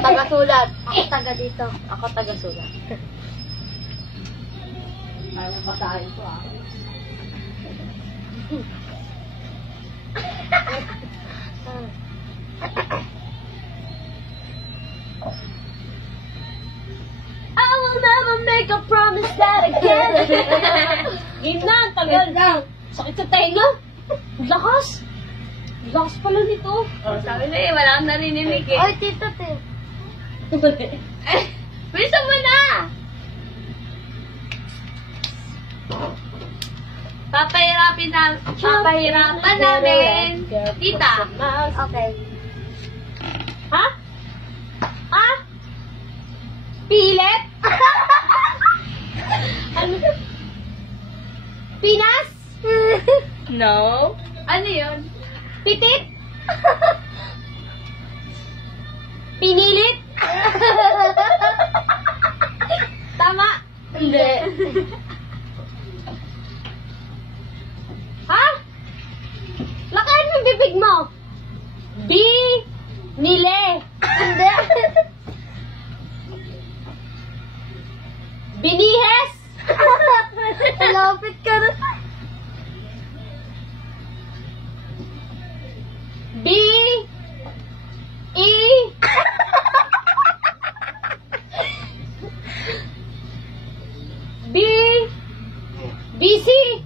taga-sulat. Ako taga dito. Ako taga-sulat. Ay, basahin ko ah. I will never make a promise that I can't. Game na, tagal. Sakit sa tenga. Lakas. Lakas pala nito. Oh, sabi na eh, wala kang narinig eh. Ay, tito, te. Bilisan mo na! Papahirapan namin. Tita. Okay. Ha? Ha? Pilit? Ano? Pinas? No. Ano yun? Pitit? Pinilit? Tama? Hindi. Ha? Lakayan mo yung bibig mo. Nile. Hindi. Binihes. Malapit ka na. Busy.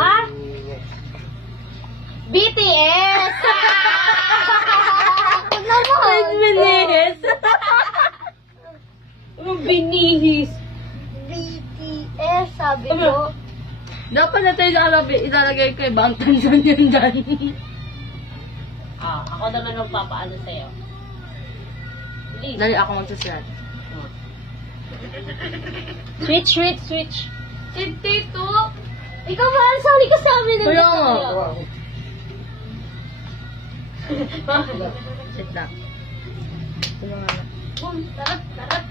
Ha? BTS. Binihis. Binihis. BTS, sabi ko. Dapat natin ilalagay ko ibang tansan yun dyan. Ako naman magpapaano sa'yo. Please. Dali ako magsusulat. Switch. Si Tito. Ikaw ba? Sali ka sa amin. Kaya nga. Sit lang. Tarat.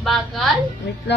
Bagal? Wait lang.